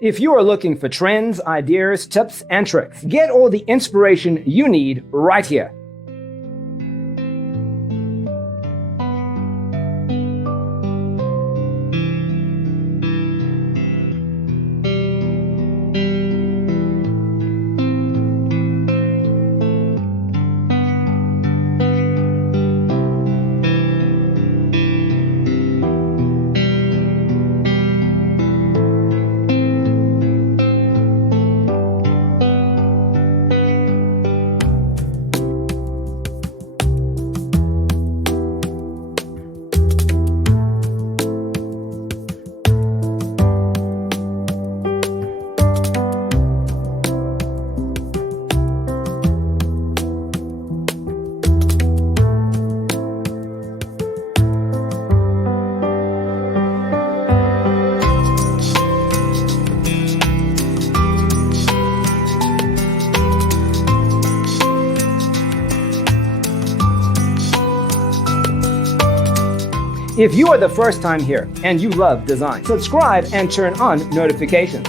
If you are looking for trends, ideas, tips, and tricks, get all the inspiration you need right here. If you are the first time here and you love design, subscribe and turn on notifications.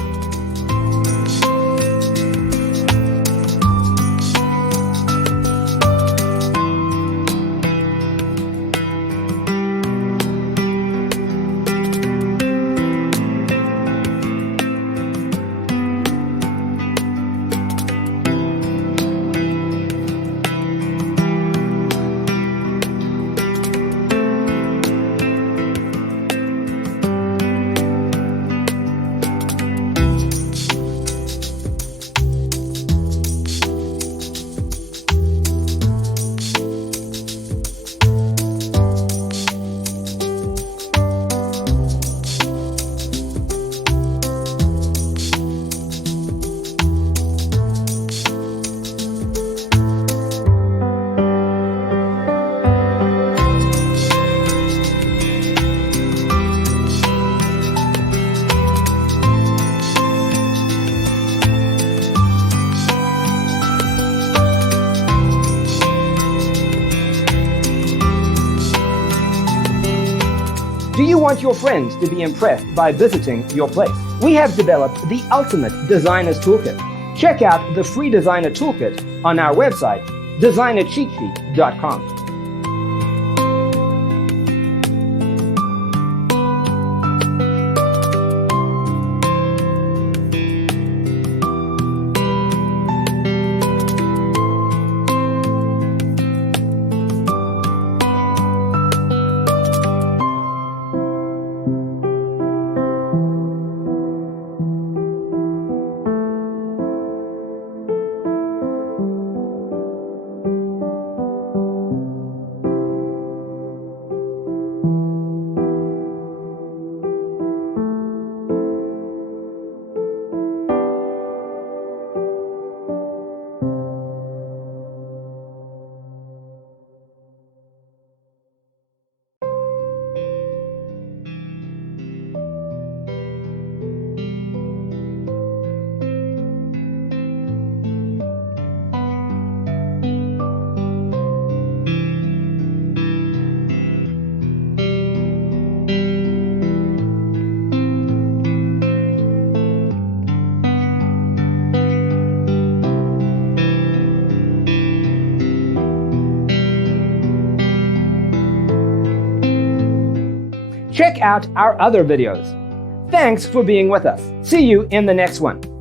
Do you want your friends to be impressed by visiting your place? We have developed the ultimate designer's toolkit. Check out the free designer toolkit on our website, designercheatsheet.com. Check out our other videos. Thanks for being with us. See you in the next one.